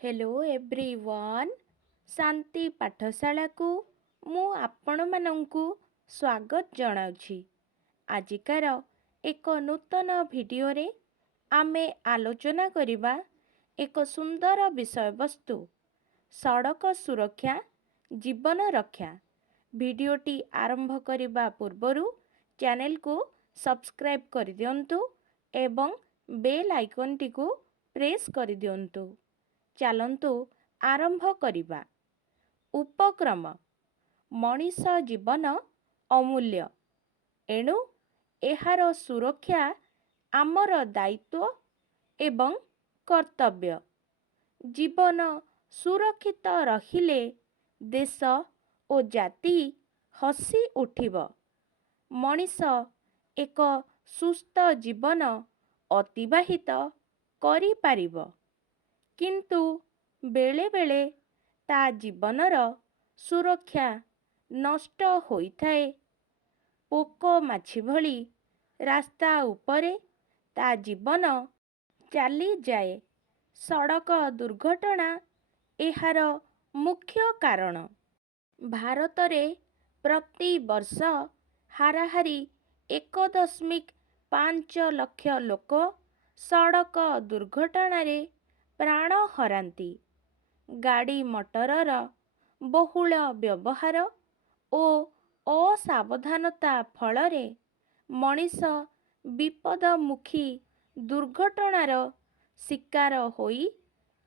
Hello everyone शांति पाठशाला को मु आपण मानंकु स्वागत जणाउछि। आजिकार एक नूतन वीडियो रे आमे आलोचना करिबा एक सुंदर विषय वस्तु सड़क सुरक्षा जीवन रक्षा। वीडियोटी आरंभ करिबा पूर्वरु चैनल को सब्सक्राइब कर दियंतु एवं बेल आइकन टी को प्रेस कर दियंतु। चालंतु आरंभ करिबा। उपक्रम मनीष जीवन अमूल्य एणु एहार सुरक्षा आमर दायित्व एवं कर्तव्य। जीवन सुरक्षित रहिले देश ओ जाति हसी उठिब। मनीष एक सुस्थ जीवन अतिबाहित करि पारिब, किंतु बेले बेले ता जीवनर सुरक्षा नष्ट होइथाए। पोको माछी भली रास्ता उपरे ता जीवन चाली जाए। सड़क दुर्घटना एहार मुख्य कारण। भारत रे प्रति वर्ष हाराहारी 1.5 लाख लोक सड़क दुर्घटना रे प्राण हरांती। गाड़ी मटरर बहुल व्यवहार ओ असावधानता फलरे मनीष विपदमुखी दुर्घटनार शिकार होई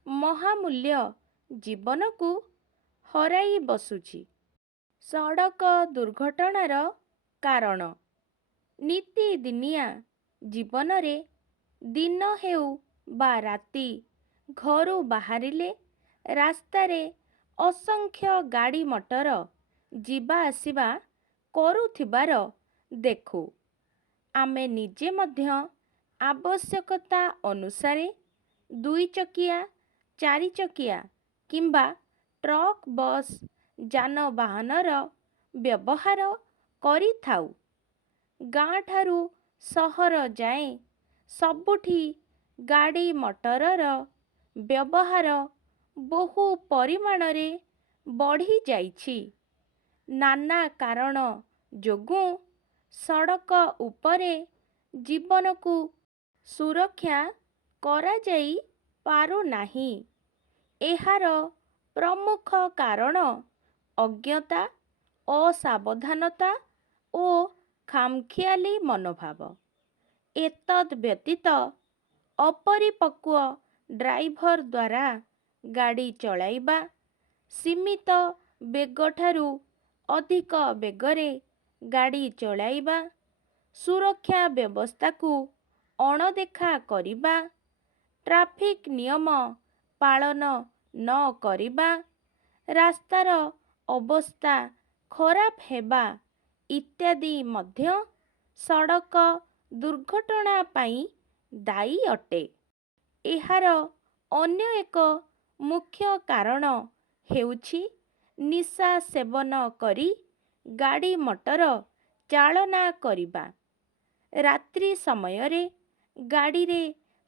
महामूल्य जीवन को हराई बसुछि। सड़क दुर्घटनार कारण नीतिदिनिया जीवन रे दिन हेउ बा राति घरू बाहरिले रास्ता रे असंख्य गाड़ी मटर जीवा आसिबा करुथिबार देखु। आमे निजे मध्य आवश्यकता अनुसारे 2 चकिया 4 चकिया किंबा ट्रक बस जानवाहनर व्यवहार करि थाउ। गाँ ठारू सहर जाए सबुठी गाड़ी मटरर व्यवहार बहु परिमाण रे बढ़ी जाइछि। नाना कारण जोगु सड़क उपरे जीवन को सुरक्षा करा जाई पारु नाही। एहार प्रमुख कारण अज्ञता असावधानता ओ खामखियाली मनोभाव। एतद् व्यतीत अपरिपक्व ड्राइवर द्वारा गाड़ी चलाइबा, सीमित बेगठारू अधिक बेगरे गाड़ी चलाइबा, सुरक्षा व्यवस्था को अणदेखा करिबा, ट्रैफिक नियम पालन न करिबा, रास्तार अवस्था खराब हेबा इत्यादि मध्य सड़क दुर्घटना पाई दायी अटे। एहार अन्य एक मुख्य कारण हेउछि निशा सेवन करी गाड़ी मटर चालना करिबा। रात्रि समय रे गाड़ी रे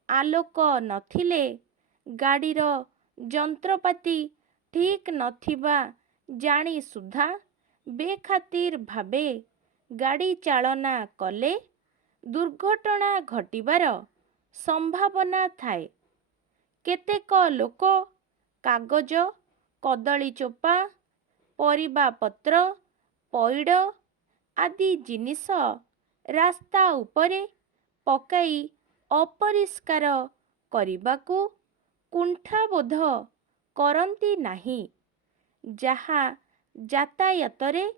आलोक नथिले गाड़ीर जंत्रपाती ठीक नथिबा जानी सुधा बेखातिर भावे गाड़ी चालना कले दुर्घटना घटिबार संभावना थाए। केतेक लोक कागज कदली चोपा परिबा पत्र पैड़ आदि जिनिस रास्ता उपरे पकाई अपरिष्कार करिबाकू कुंठाबोध करंती नाही, जहा यातायातरे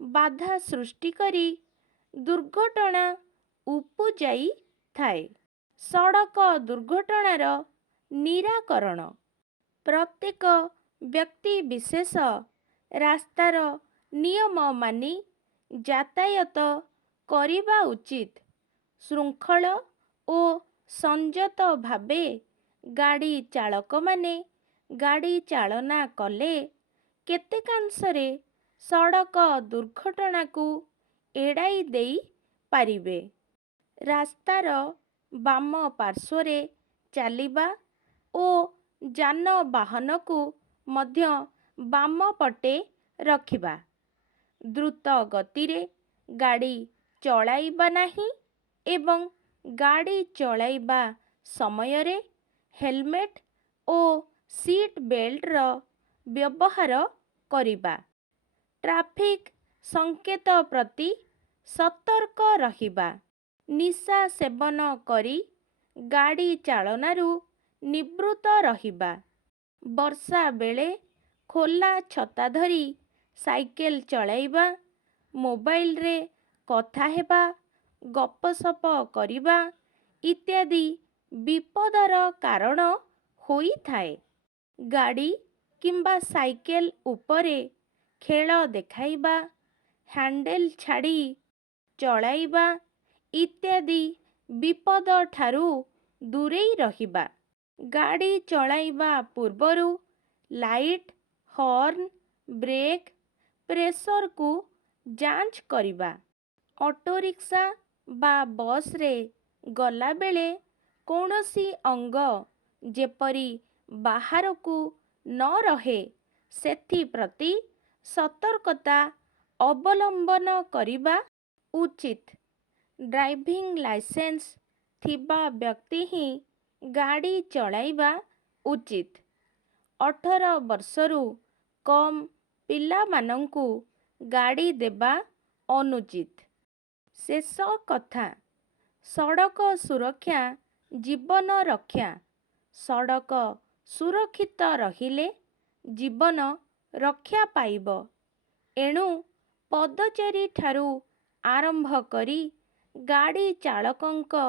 बाधा सृष्टि करी दुर्घटना उपजाई थाए। सड़क दुर्घटनार निराकरण प्रत्येक व्यक्ति विशेष रास्तार नियम मानी यातायात करिबा उचित। श्रृंखल ओ संयत भावे गाड़ी चालक माने गाड़ी चालना कले केतेकांशरे सड़क दुर्घटना को एड़ाई देई पारिबे। रास्तार बाम पार्श्वरे चालिबा ओ ଯାନବାହନକୁ ମଧ୍ୟ ବାମ ପଟେ ରଖିବା। ଦ୍ରୁତ ଗତିରେ ଗାଡ଼ି ଚଳାଇବା ନାହିଁ ଏବଂ ଗାଡ଼ି ଚଳାଇବା ସମୟରେ ହେଲମେଟ୍ ଓ ସିଟ୍ ବେଲ୍ଟର ବ୍ୟବହାର କରିବା। ଟ୍ରାଫିକ୍ ସଂକେତ ପ୍ରତି ସତର୍କ ରହିବା। ନିଶା ସେବନ କରି ଗାଡ଼ି ଚାଳନାରୁ ନିବୃତ୍ତ ରହିବା। ବର୍ଷା ବେଳେ ଖୋଲା ଛତା ଧରି ସାଇକେଲ ଚଳାଇବା, ମୋବାଇଲରେ କଥା ହେବା, ଗପସପ କରିବା ଇତ୍ୟାଦି ବିପଦର କାରଣ ହୋଇଥାଏ। ଗାଡ଼ି କିମ୍ବା ସାଇକେଲ ଉପରେ ଖେଳ ଦେଖାଇବା, ହ୍ୟାଣ୍ଡେଲ ଛାଡ଼ି ଚଳାଇବା ଇତ୍ୟାଦି ବିପଦ ଠାରୁ ଦୂରେଇ ରହିବା। ଗାଡ଼ି ଚଳାଇବା ପୂର୍ବରୁ ଲାଇଟ୍, ହର୍ନ, ବ୍ରେକ୍ ପ୍ରେସରକୁ ଯାଞ୍ଚ କରିବା। ଅଟୋରିକ୍ସା ବା ବସ୍ରେ ଗଲାବେଳେ କୌଣସି ଅଙ୍ଗ ଯେପରି ବାହାରକୁ ନ ରହେ ସେଥିପ୍ରତି ସତର୍କତା ଅବଲମ୍ବନ କରିବା ଉଚିତ। ଡ୍ରାଇଭିଂ ଲାଇସେନ୍ସ ଥିବା ବ୍ୟକ୍ତି ହିଁ ଗାଡ଼ି ଚଳାଇବା ଉଚିତ। 18 ବର୍ଷରୁ କମ୍ ପିଲାମାନଙ୍କୁ ଗାଡ଼ି ଦେବା ଅନୁଚିତ। ଶେଷ କଥା, ସଡ଼କ ସୁରକ୍ଷା ଜୀବନ ରକ୍ଷା। ସଡ଼କ ସୁରକ୍ଷିତ ରହିଲେ ଜୀବନ ରକ୍ଷା ପାଇବ। ଏଣୁ ପଦଚାରୀ ଠାରୁ ଆରମ୍ଭ କରି ଗାଡ଼ି ଚାଳକଙ୍କ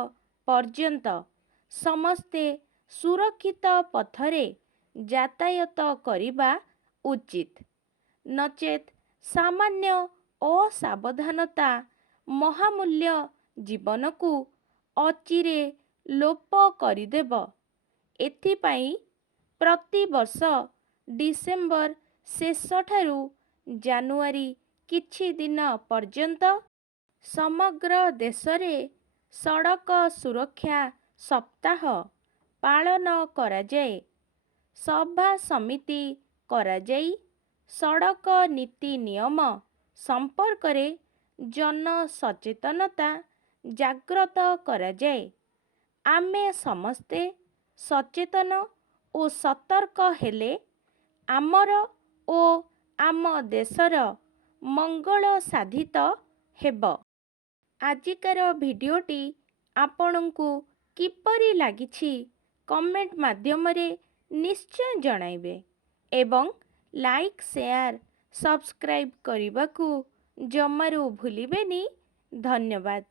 ପର୍ଯ୍ୟନ୍ତ ସମସ୍ତେ ସୁରକ୍ଷିତ ପଥରେ ଯାତାୟାତ କରିବା ଉଚିତ। ନଚେତ୍ ସାମାନ୍ୟ ଅସାବଧାନତା ମହାମୂଲ୍ୟ ଜୀବନକୁ ଅଚିରେ ଲୋପ କରିଦେବ। ଏଥିପାଇଁ ପ୍ରତିବର୍ଷ ଡିସେମ୍ବର ଶେଷଠାରୁ ଜାନୁଆରୀ କିଛି ଦିନ ପର୍ଯ୍ୟନ୍ତ ସମଗ୍ର ଦେଶରେ ସଡ଼କ ସୁରକ୍ଷା ସପ୍ତାହ ପାଳନ କରାଯାଏ। ସଭା ସମିତି କରାଯାଇ ସଡ଼କ ନୀତି ନିୟମ ସମ୍ପର୍କରେ ଜନସଚେତନତା ଜାଗ୍ରତ କରାଯାଏ। ଆମେ ସମସ୍ତେ ସଚେତନ ଓ ସତର୍କ ହେଲେ ଆମର ଓ ଆମ ଦେଶର ମଙ୍ଗଳ ସାଧିତ ହେବ। ଆଜିକାର ଭିଡ଼ିଓଟି ଆପଣଙ୍କୁ କିପରି ଲାଗିଛି କମେଣ୍ଟ ମାଧ୍ୟମରେ ନିଶ୍ଚୟ ଜଣାଇବେ ଏବଂ ଲାଇକ୍, ସେୟାର, ସବସ୍କ୍ରାଇବ୍ କରିବାକୁ ଜମାରୁ ଭୁଲିବେନି। ଧନ୍ୟବାଦ।